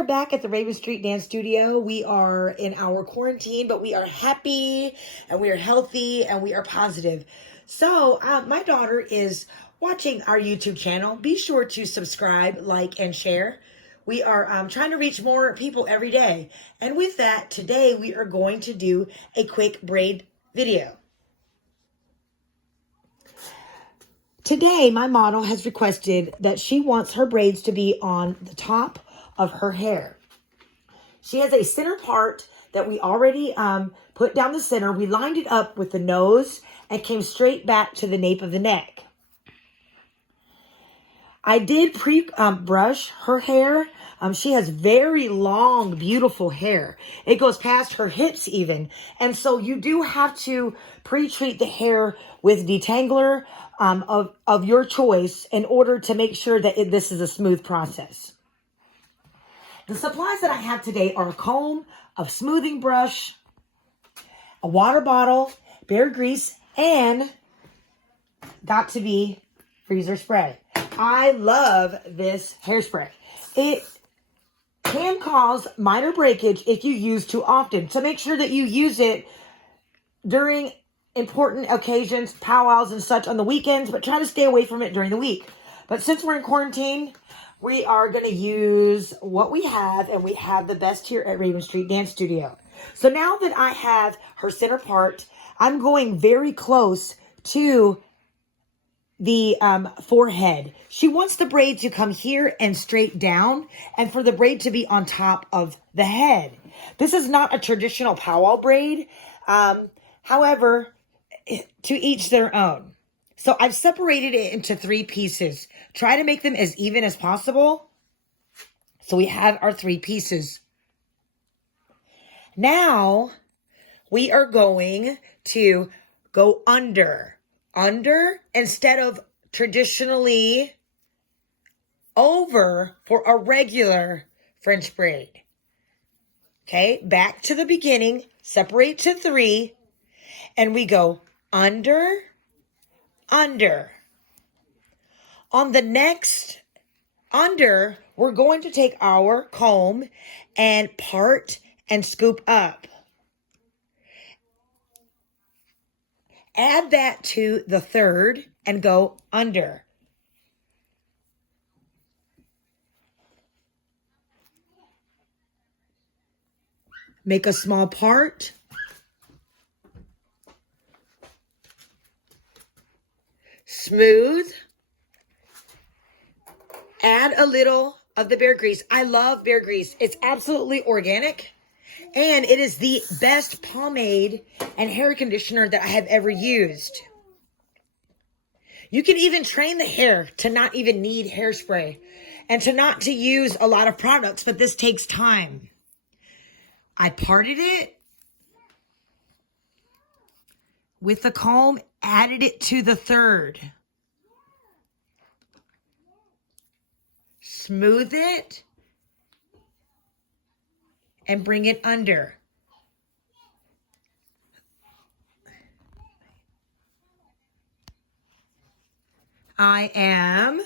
are back at the Raven Street Dance Studio. We are in our quarantine, but we are happy and we are healthy and we are positive. So my daughter is watching our YouTube channel. Be sure to subscribe, like, and share. We are trying to reach more people every day. And with that, today we are going to do a quick braid video. Today, my model has requested that she wants her braids to be on the top of her hair. She has a center part that we already put down the center. We lined it up with the nose and came straight back to the nape of the neck. I did pre-brush her hair. She has very long, beautiful hair. It goes past her hips even. And so you do have to pre-treat the hair with detangler of your choice in order to make sure that this is a smooth process. The supplies that I have today are a comb, a smoothing brush, a water bottle, bear grease, and got to be freezer spray. I love this hairspray. It can cause minor breakage if you use too often. So make sure that you use it during important occasions, powwows and such on the weekends, but try to stay away from it during the week. But since we're in quarantine, we are going to use what we have, and we have the best here at Raven Street Dance Studio. So now that I have her center part, I'm going very close to the forehead. She wants the braid to come here and straight down, and for the braid to be on top of the head. This is not a traditional powwow braid. However, to each their own. So I've separated it into 3 pieces. Try to make them as even as possible. So we have our 3 pieces. Now we are going to go under instead of traditionally over for a regular French braid. Okay, back to the beginning, separate to 3, and we go under. On the next under, we're going to take our comb and part and scoop up. Add that to the 3rd and go under. Make a small part. Smooth. Add a little of the bear grease. I love bear grease. It's absolutely organic. And it is the best pomade and hair conditioner that I have ever used. You can even train the hair to not even need hairspray and to not to use a lot of products, but this takes time. I parted it with the comb, added it to the 3rd. Smooth it and bring it under. I am,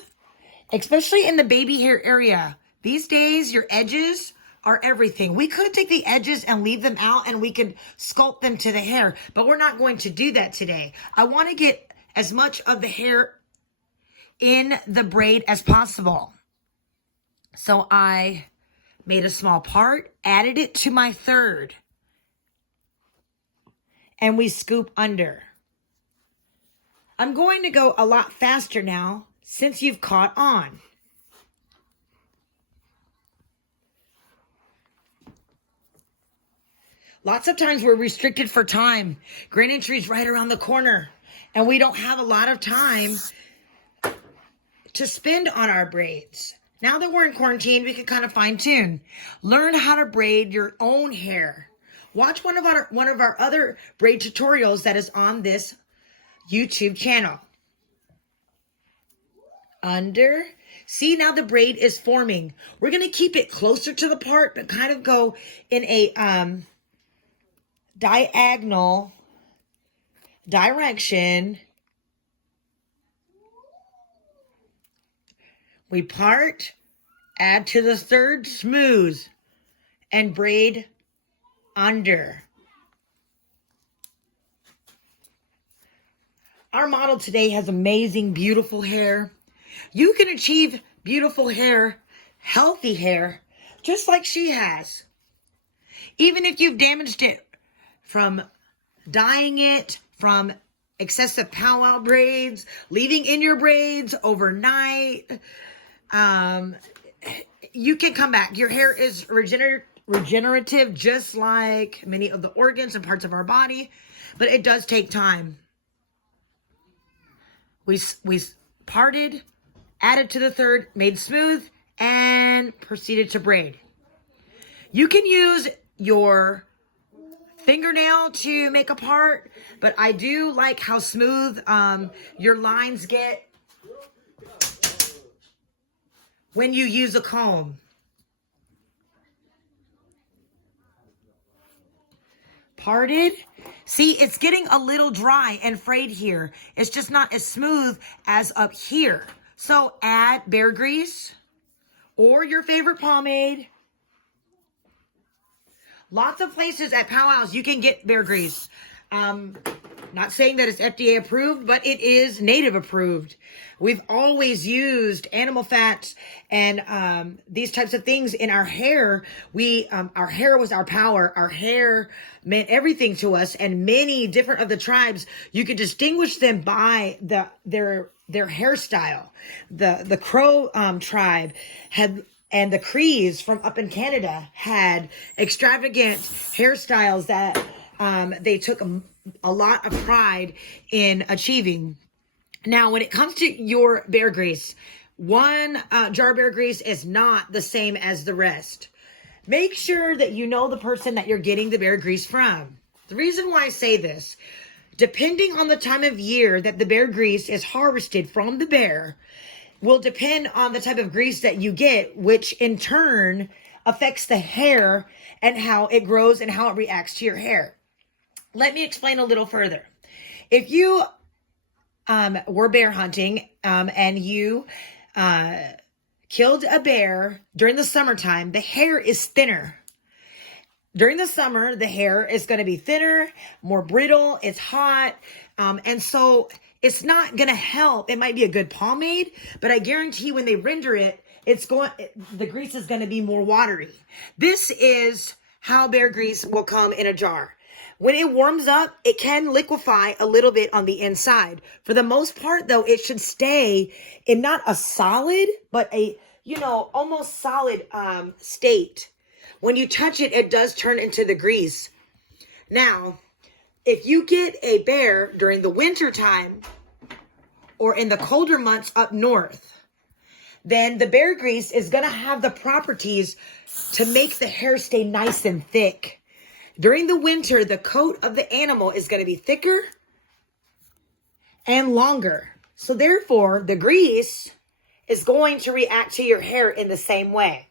especially in the baby hair area, these days your edges are everything. We could take the edges and leave them out and we could sculpt them to the hair, but we're not going to do that today. I want to get as much of the hair in the braid as possible. So I made a small part, added it to my 3rd, and we scoop under. I'm going to go a lot faster now since you've caught on. Lots of times we're restricted for time. Grand entry's right around the corner, and we don't have a lot of time to spend on our braids. Now that we're in quarantine, we can kind of fine tune. Learn how to braid your own hair. Watch one of our other braid tutorials that is on this YouTube channel. Under. See, now the braid is forming. We're going to keep it closer to the part, but kind of go in a diagonal direction. We part, Add to the third, smooth, and braid under. Our model today has amazing, beautiful hair. You can achieve beautiful hair, healthy hair, just like she has. Even if you've damaged it from dyeing it, from excessive powwow braids, leaving in your braids overnight, you can come back. Your hair is regenerative, just like many of the organs and parts of our body, but it does take time. We parted, added to the third, made smooth, and proceeded to braid. You can use your fingernail to make a part, but I do like how smooth your lines get when you use a comb. Parted. See, it's getting a little dry and frayed here. It's just not as smooth as up here. So add bear grease or your favorite pomade. Lots of places at powwows you can get bear grease. Not saying that it's FDA approved, but it is native approved. We've always used animal fats and these types of things in our hair. Our hair was our power. Our hair meant everything to us, and many different of the tribes, you could distinguish them by their hairstyle. The Crow tribe had, and the Crees from up in Canada had extravagant hairstyles that they took a lot of pride in achieving. Now, when it comes to your bear grease, one jar of bear grease is not the same as the rest. Make sure that you know the person that you're getting the bear grease from. The reason why I say this, depending on the time of year that the bear grease is harvested from the bear, will depend on the type of grease that you get, which in turn affects the hair and how it grows and how it reacts to your hair. Let me explain a little further. If you were bear hunting and you killed a bear during the summertime, the hair is thinner. During the summer, the hair is going to be thinner, more brittle, it's hot, and so it's not going to help. It might be a good pomade, but I guarantee when they render it, the grease is going to be more watery. This is how bear grease will come in a jar. When it warms up, it can liquefy a little bit on the inside. For the most part, though, it should stay in not a solid, but a, almost solid state. When you touch it, it does turn into the grease. Now, if you get a bear during the winter time or in the colder months up north, then the bear grease is going to have the properties to make the hair stay nice and thick. During the winter, the coat of the animal is going to be thicker and longer. So therefore, the grease is going to react to your hair in the same way.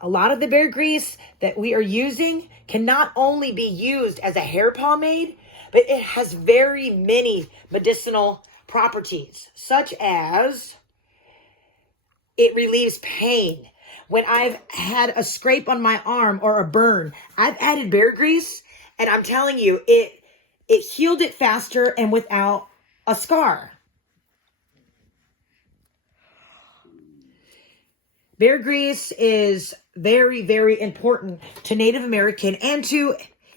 A lot of the bear grease that we are using can not only be used as a hair pomade, but it has very many medicinal properties, such as it relieves pain. When I've had a scrape on my arm or a burn, I've added bear grease, and I'm telling you, it healed it faster and without a scar. Bear grease is very, very important to Native American and to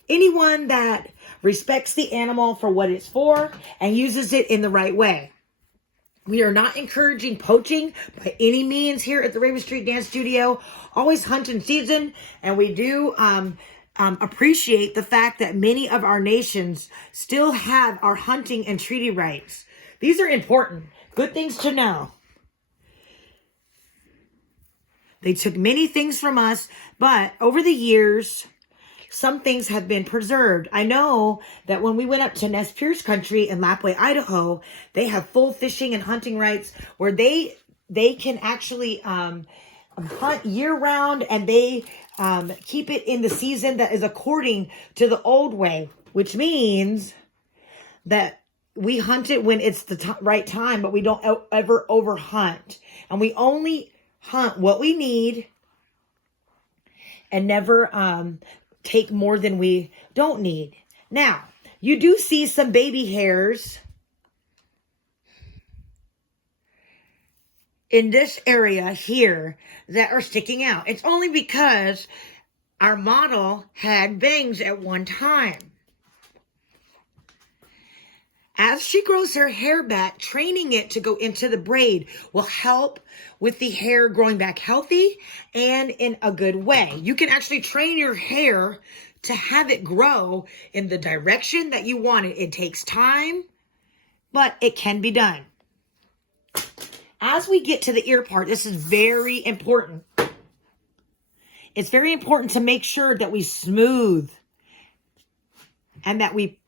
anyone that respects the animal for what it's for and uses it in the right way. We are not encouraging poaching by any means here at the Raven Street Dance Studio. Always hunt in season, and we do appreciate the fact that many of our nations still have our hunting and treaty rights. These are important, good things to know. They took many things from us, but over the years, some things have been preserved. I know that when we went up to Nez Perce country in Lapwai, Idaho, they have full fishing and hunting rights where they can actually hunt year round, and they keep it in the season that is according to the old way, which means that we hunt it when it's the right time, but we don't ever over hunt. And we only hunt what we need and never take more than we don't need. Now, you do see some baby hairs in this area here that are sticking out. It's only because our model had bangs at one time. As she grows her hair back, training it to go into the braid will help with the hair growing back healthy and in a good way. You can actually train your hair to have it grow in the direction that you want it. It takes time, but it can be done. As we get to the ear part, this is very important. It's very important to make sure that we smooth and that we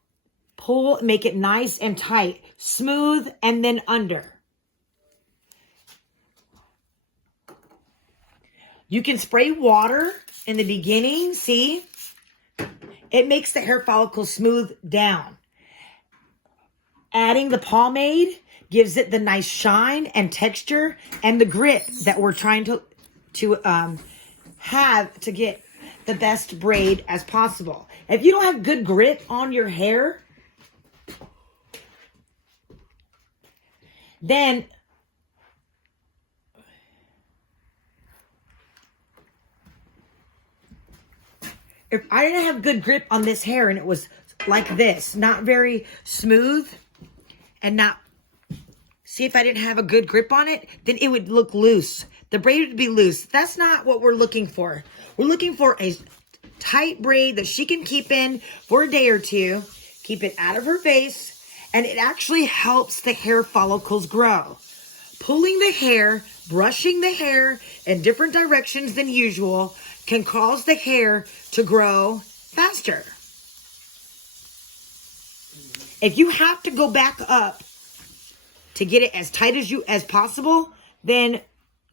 pull, make it nice and tight. Smooth and then under. You can spray water in the beginning, see? It makes the hair follicle smooth down. Adding the pomade gives it the nice shine and texture and the grip that we're trying to have to get the best braid as possible. If you don't have good grip on your hair, then if I didn't have good grip on this hair and it was like this, not very smooth and not, see, if I didn't have a good grip on it, then it would look loose. The braid would be loose. That's not what we're looking for. We're looking for a tight braid that she can keep in for a day or two, keep it out of her face, and it actually helps the hair follicles grow. Pulling the hair, brushing the hair in different directions than usual can cause the hair to grow faster. If you have to go back up to get it as tight as possible, then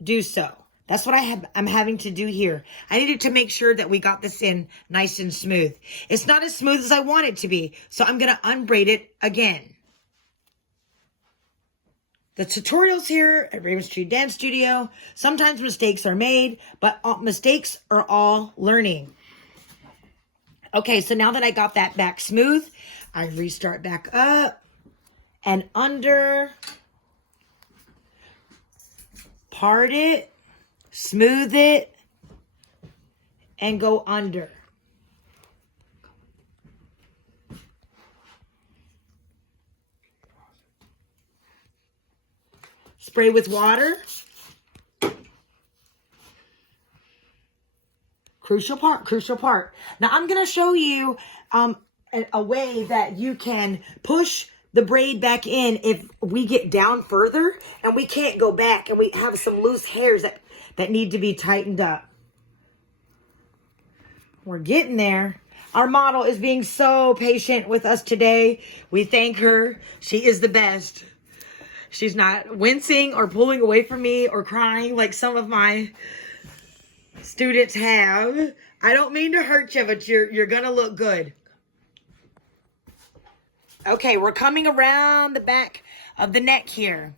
do so. That's what I'm having to do here. I needed to make sure that we got this in nice and smooth. It's not as smooth as I want it to be, so I'm going to unbraid it again. The tutorials here at Raven's Tree Dance Studio, sometimes mistakes are made, but mistakes are all learning. Okay, so now that I got that back smooth, I restart back up and under, part it, smooth it, and go under. Spray with water. Crucial part, crucial part. Now I'm going to show you a way that you can push the braid back in if we get down further and we can't go back and we have some loose hairs that need to be tightened up. We're getting there. Our model is being so patient with us today. We thank her. She is the best. She's not wincing or pulling away from me or crying like some of my students have. I don't mean to hurt you, but you're going to look good. Okay, we're coming around the back of the neck here.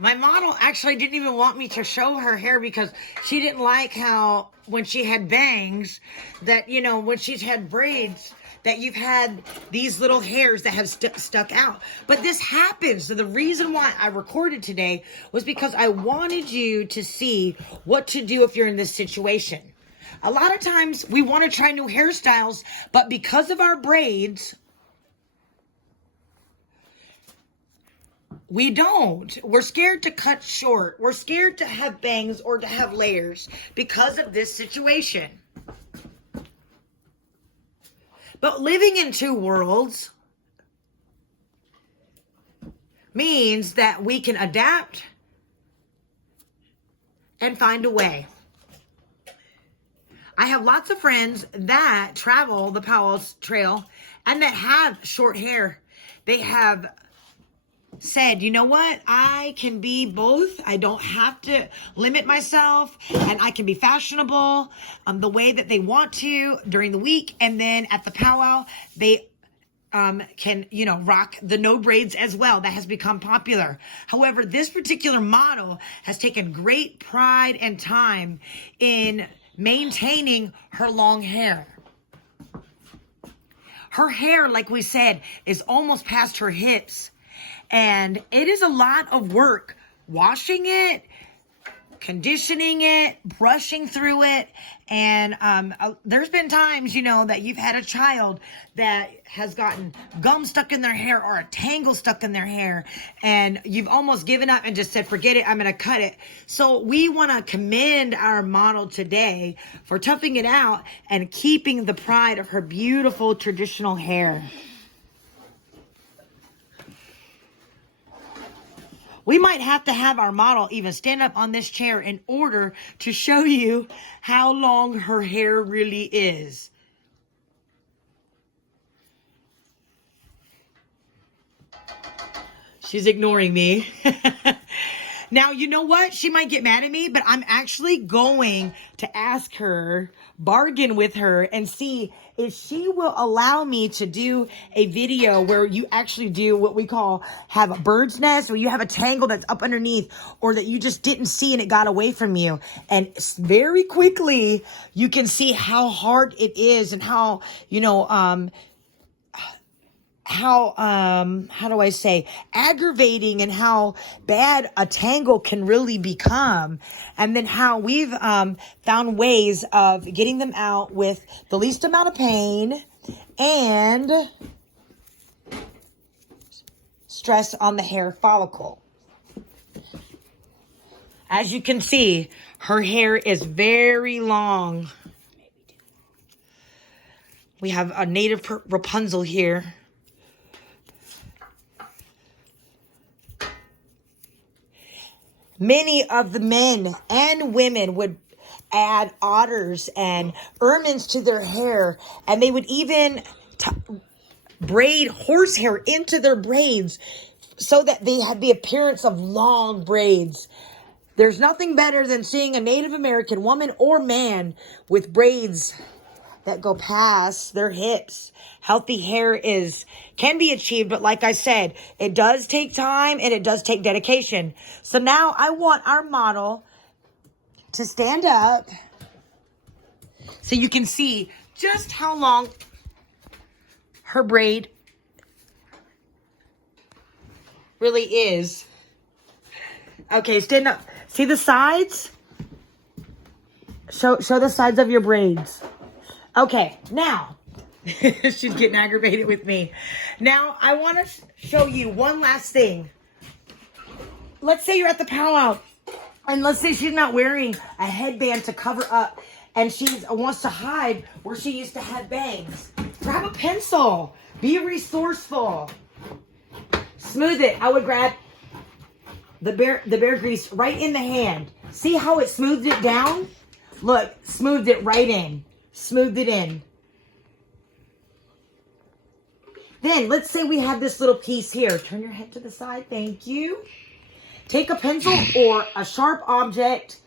My model actually didn't even want me to show her hair because she didn't like how when she had bangs that, you know, when she's had braids, that you've had these little hairs that have stuck out. But this happens. So the reason why I recorded today was because I wanted you to see what to do if you're in this situation. A lot of times we want to try new hairstyles, but because of our braids, we don't. We're scared to cut short. We're scared to have bangs or to have layers because of this situation. But living in two worlds means that we can adapt and find a way. I have lots of friends that travel the Powell's Trail and that have short hair. They have said, you know what? I can be both. I don't have to limit myself, and I can be fashionable the way that they want to during the week. And then at the powwow, they can, you know, rock the no braids as well. That has become popular. However, this particular model has taken great pride and time in maintaining her long hair. Her hair, like we said, is almost past her hips. And it is a lot of work washing it, conditioning it, brushing through it. And there's been times, you know, that you've had a child that has gotten gum stuck in their hair or a tangle stuck in their hair, and you've almost given up and just said, forget it, I'm going to cut it. So we want to commend our model today for toughing it out and keeping the pride of her beautiful traditional hair. We might have to have our model even stand up on this chair in order to show you how long her hair really is. She's ignoring me. Now, you know what? She might get mad at me, but I'm actually going to ask her, bargain with her, and see if she will allow me to do a video where you actually do what we call have a bird's nest, where you have a tangle that's up underneath or that you just didn't see and it got away from you. And very quickly, you can see how hard it is and how, you know, how do I say, aggravating and how bad a tangle can really become. And then how we've found ways of getting them out with the least amount of pain and stress on the hair follicle. As you can see, her hair is very long. We have a native Rapunzel here. Many of the men and women would add otters and ermines to their hair, and they would even braid horsehair into their braids so that they had the appearance of long braids. There's nothing better than seeing a Native American woman or man with braids that go past their hips. Healthy hair can be achieved, but like I said, it does take time and it does take dedication. So now I want our model to stand up so you can see just how long her braid really is. Okay, stand up. See the sides? Show the sides of your braids. Okay, now, she's getting aggravated with me. Now, I want to show you one last thing. Let's say you're at the powwow, and let's say she's not wearing a headband to cover up, and she wants to hide where she used to have bangs. Grab a pencil. Be resourceful. Smooth it. I would grab the bear grease right in the hand. See how it smoothed it down? Look, smoothed it right in. Smoothed it in. Then let's say we have this little piece here. Turn your head to the side. Thank you. Take a pencil or a sharp object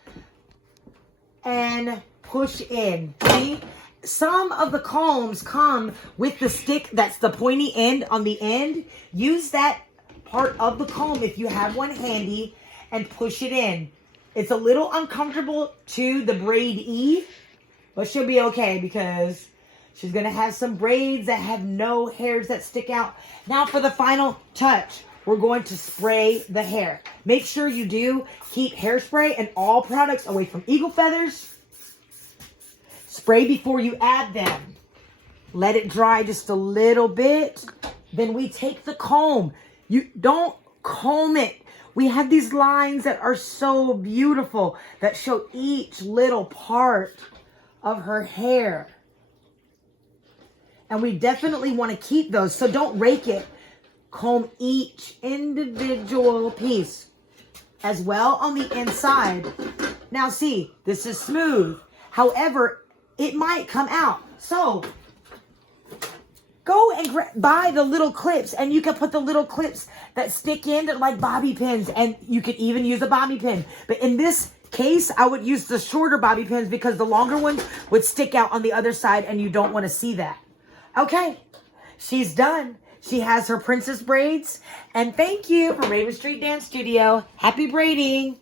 and push in. See? Some of the combs come with the stick that's the pointy end on the end. Use that part of the comb if you have one handy and push it in. It's a little uncomfortable to the braidee, but she'll be okay because she's going to have some braids that have no hairs that stick out. Now for the final touch, we're going to spray the hair. Make sure you do keep hairspray and all products away from eagle feathers. Spray before you add them. Let it dry just a little bit. Then we take the comb. You don't comb it. We have these lines that are so beautiful that show each little part of her hair. And we definitely want to keep those. So don't rake it. Comb each individual piece as well on the inside. Now see, this is smooth. However, it might come out. So go and buy the little clips, and you can put the little clips that stick in like bobby pins, and you could even use a bobby pin. But in this case, I would use the shorter bobby pins because the longer ones would stick out on the other side, and you don't want to see that. Okay, she's done. She has her princess braids. And thank you for Raven Street Dance Studio. Happy braiding.